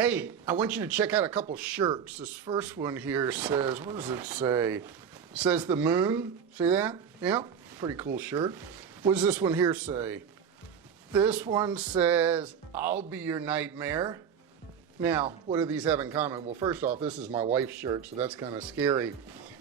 Hey, I want you to check out a couple shirts. This first one here says, what does it say? It says the moon. See that? Yeah, pretty cool shirt. What does this one here say? This one says, I'll be your nightmare. Now, what do these have in common? Well, first off, this is my wife's shirt, so that's kind of scary.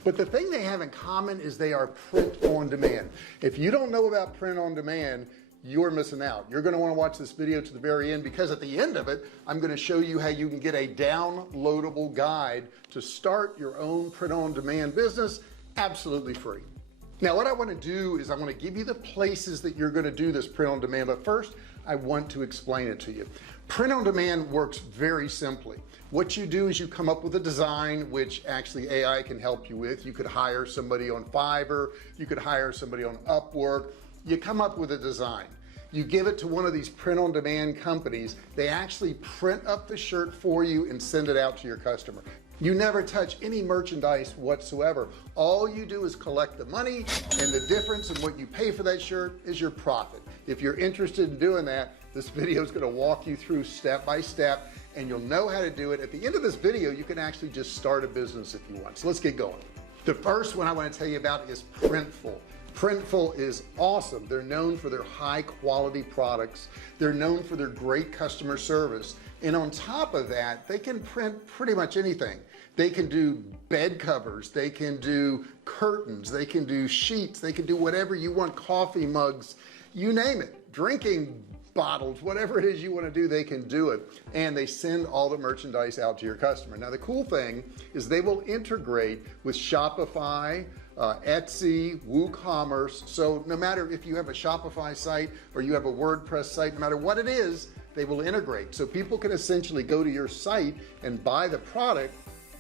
But the thing they have in common is they are print on demand. If you don't know about print on demand, you're missing out. You're going to want to watch this video to the very end, because at the end of it, I'm going to show you how you can get a downloadable guide to start your own print on demand business absolutely free. Now, what I want to do is I want to give you the places that you're going to do this print on demand, but first I want to explain it to you. Print on demand works very simply. What you do is you come up with a design, which actually AI can help you with. You could hire somebody on Fiverr, you could hire somebody on Upwork. You come up with a design, you give it to one of these print on demand companies. They actually print up the shirt for you and send it out to your customer. You never touch any merchandise whatsoever. All you do is collect the money, and the difference in what you pay for that shirt is your profit. If you're interested in doing that, this video is going to walk you through step by step, and you'll know how to do it. At the end of this video, you can actually just start a business if you want. So let's get going. The first one I want to tell you about is Printful. Printful is awesome. They're known for their high quality products. They're known for their great customer service. And on top of that, they can print pretty much anything. They can do bed covers, they can do curtains, they can do sheets, they can do whatever you want, coffee mugs, you name it, drinking bottles, whatever it is you want to do, they can do it. And they send all the merchandise out to your customer. Now, the cool thing is they will integrate with Shopify, Etsy, WooCommerce. So no matter if you have a Shopify site or you have a WordPress site, no matter what it is, they will integrate. So people can essentially go to your site and buy the product,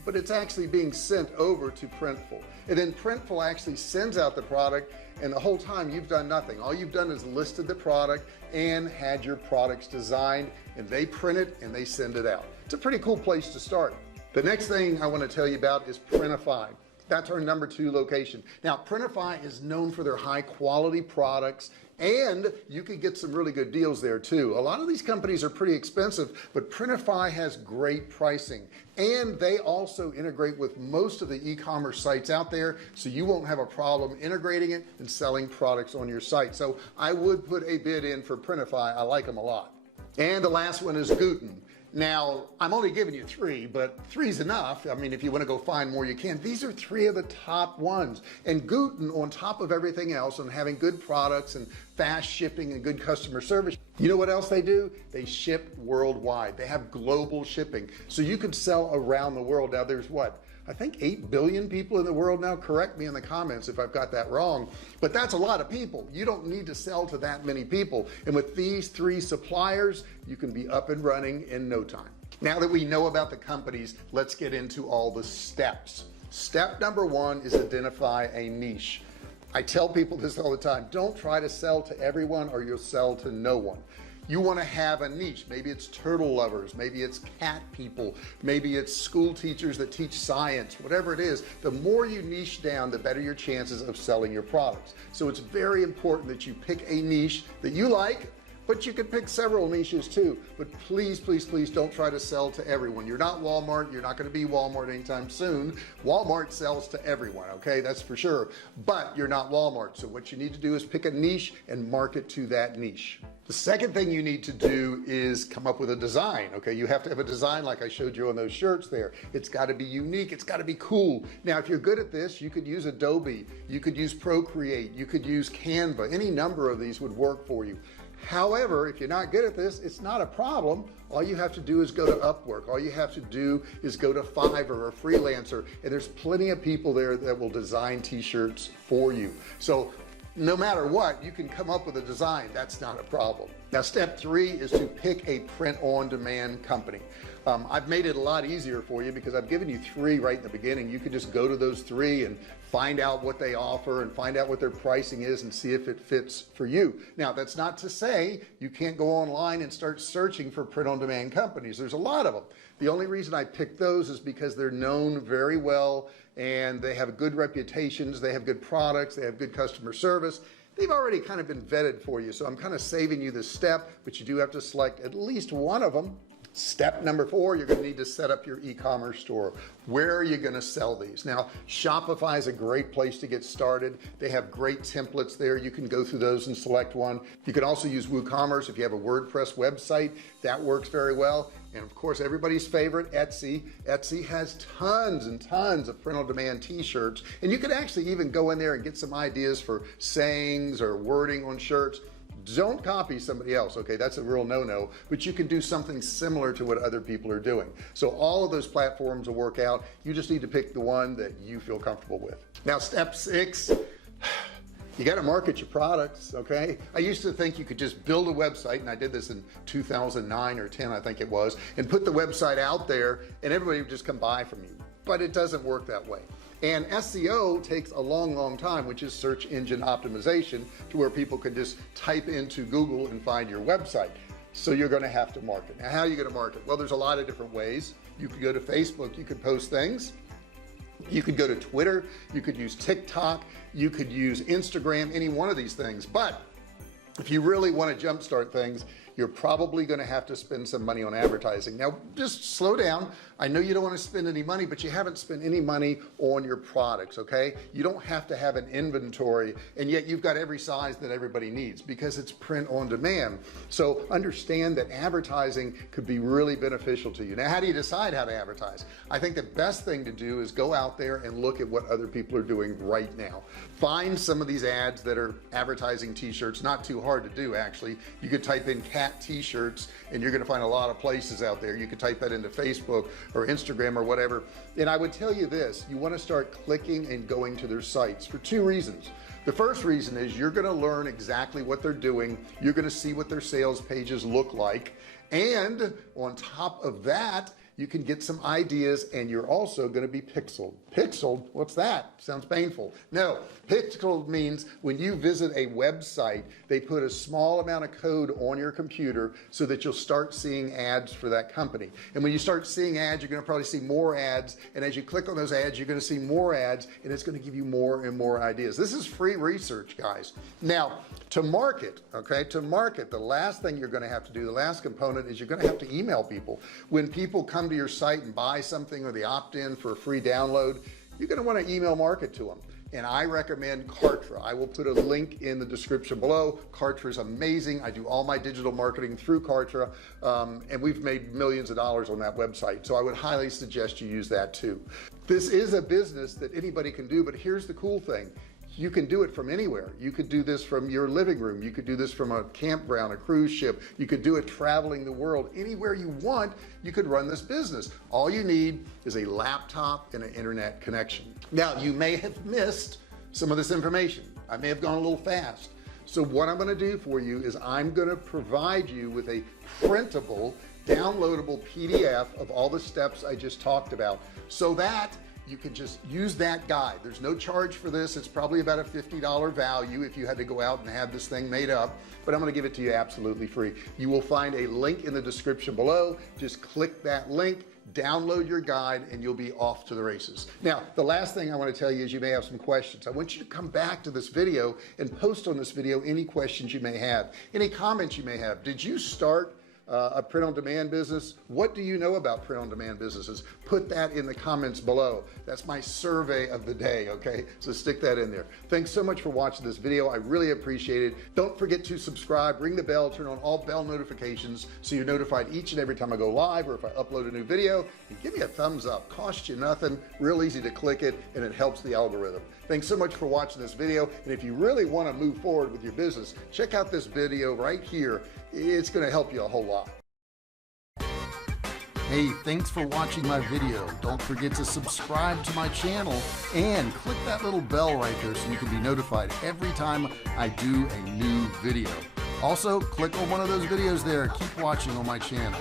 but it's actually being sent over to Printful. And then Printful actually sends out the product, and the whole time you've done nothing. All you've done is listed the product and had your products designed, and they print it and they send it out. It's a pretty cool place to start. The next thing I want to tell you about is Printify. That's our number 2 location. Now, Printify is known for their high quality products, and you can get some really good deals there too. A lot of these companies are pretty expensive, but Printify has great pricing, and they also integrate with most of the e-commerce sites out there, so you won't have a problem integrating it and selling products on your site. So I would put a bid in for Printify. I like them a lot. And the last one is Guten. Now, I'm only giving you 3, but 3's enough. I mean, if you want to go find more, you can. These are 3 of the top ones. And Guten, on top of everything else, and having good products and fast shipping and good customer service, you know what else they do? They ship worldwide. They have global shipping. So you could sell around the world. Now, there's what? I think 8 billion people in the world now. Correct me in the comments if I've got that wrong, but that's a lot of people. You don't need to sell to that many people. And with these 3 suppliers, you can be up and running in no time. Now that we know about the companies, let's get into all the steps. Step number 1 is identify a niche. I tell people this all the time. Don't try to sell to everyone, or you'll sell to no one. You want to have a niche. Maybe it's turtle lovers, maybe it's cat people, maybe it's school teachers that teach science, whatever it is. The more you niche down, the better your chances of selling your products. So it's very important that you pick a niche that you like, but you could pick several niches too. But please, please, please don't try to sell to everyone. You're not Walmart. You're not going to be Walmart anytime soon. Walmart sells to everyone, okay? That's for sure. But you're not Walmart. So what you need to do is pick a niche and market to that niche. The second thing you need to do is come up with a design. Okay, you have to have a design like I showed you on those shirts there. It's got to be unique. It's got to be cool. Now, if you're good at this, you could use Adobe, you could use Procreate, you could use Canva. Any number of these would work for you. However, if you're not good at this, it's not a problem. All you have to do is go to Upwork. All you have to do is go to Fiverr or Freelancer, and there's plenty of people there that will design t-shirts for you. So no matter what, you can come up with a design. That's not a problem. Now, step 3 is to pick a print-on-demand company. I've made it a lot easier for you because I've given you 3 right in the beginning. You can just go to those 3 and find out what they offer and find out what their pricing is and see if it fits for you. Now, that's not to say you can't go online and start searching for print-on-demand companies. There's a lot of them. The only reason I picked those is because they're known very well and they have good reputations, they have good products, they have good customer service. They've already kind of been vetted for you, so I'm kind of saving you this step, but you do have to select at least one of them. Step number 4, you're going to need to set up your e-commerce store. Where are you going to sell these? Now, Shopify is a great place to get started. They have great templates there. You can go through those and select one. You can also use WooCommerce if you have a WordPress website. That works very well. And of course, everybody's favorite, Etsy. Etsy has tons and tons of print-on-demand t-shirts, and you could actually even go in there and get some ideas for sayings or wording on shirts. Don't copy somebody else, okay? That's a real no-no, but you can do something similar to what other people are doing. So all of those platforms will work out. You just need to pick the one that you feel comfortable with. Now, step 6, you got to market your products, okay? I used to think you could just build a website, and I did this in 2009 or 10, I think it was, and put the website out there and everybody would just come buy from you. But it doesn't work that way. And SEO takes a long time, which is search engine optimization, to where people can just type into Google and find your website. So you're going to have to market. Now, how are you going to market? Well, there's a lot of different ways. You could go to Facebook, you could post things. You could go to Twitter, you could use TikTok, you could use Instagram, any one of these things. But if you really want to jumpstart things, you're probably going to have to spend some money on advertising. Now, just slow down. I know you don't want to spend any money, but you haven't spent any money on your products, okay? You don't have to have an inventory, and yet you've got every size that everybody needs because it's print on demand. So understand that advertising could be really beneficial to you. Now, how do you decide how to advertise? I think the best thing to do is go out there and look at what other people are doing right now. Find some of these ads that are advertising t-shirts. Not too hard to do, actually. You could type in cat t-shirts and you're going to find a lot of places out there. You could type that into Facebook or Instagram or whatever. And I would tell you this, you want to start clicking and going to their sites for 2 reasons. The first reason is you're going to learn exactly what they're doing. You're going to see what their sales pages look like. And on top of that, you can get some ideas, and you're also going to be pixeled. Pixeled? What's that? Sounds painful. No, pixeled means when you visit a website, they put a small amount of code on your computer so that you'll start seeing ads for that company. And when you start seeing ads, you're going to probably see more ads. And as you click on those ads, you're going to see more ads, and it's going to give you more and more ideas. This is free research, guys. Now, to market, okay, to market, the last thing you're going to have to do, the last component is you're going to have to email people. When people come to your site and buy something, or they opt in for a free download, you're going to want to email market to them. And I recommend Kartra. I will put a link in the description below. Kartra is amazing. I do all my digital marketing through Kartra, and we've made millions of dollars on that website. So I would highly suggest you use that too. This is a business that anybody can do, but here's the cool thing. You can do it from anywhere. You could do this from your living room. You could do this from a campground, a cruise ship. You could do it traveling the world. Anywhere you want, you could run this business. All you need is a laptop and an internet connection. Now, you may have missed some of this information. I may have gone a little fast. So what I'm going to do for you is I'm going to provide you with a printable, downloadable PDF of all the steps I just talked about, so that you can just use that guide. There's no charge for this. It's probably about a $50 value if you had to go out and have this thing made up, but I'm going to give it to you absolutely free. You will find a link in the description below. Just click that link, download your guide, and you'll be off to the races. Now, the last thing I want to tell you is you may have some questions. I want you to come back to this video and post on this video any questions you may have, any comments you may have. Did you start a print-on-demand business? What do you know about print-on-demand businesses? Put that in the comments below. That's my survey of the day, okay? So stick that in there. Thanks so much for watching this video. I really appreciate it. Don't forget to subscribe, ring the bell, turn on all bell notifications so you're notified each and every time I go live or if I upload a new video. And give me a thumbs up. Costs you nothing, real easy to click it, and it helps the algorithm. Thanks so much for watching this video. And if you really want to move forward with your business, check out this video right here. It's going to help you a whole lot. Hey, thanks for watching my video. Don't forget to subscribe to my channel and click that little bell right there so you can be notified every time I do a new video. Also, click on one of those videos there. Keep watching on my channel.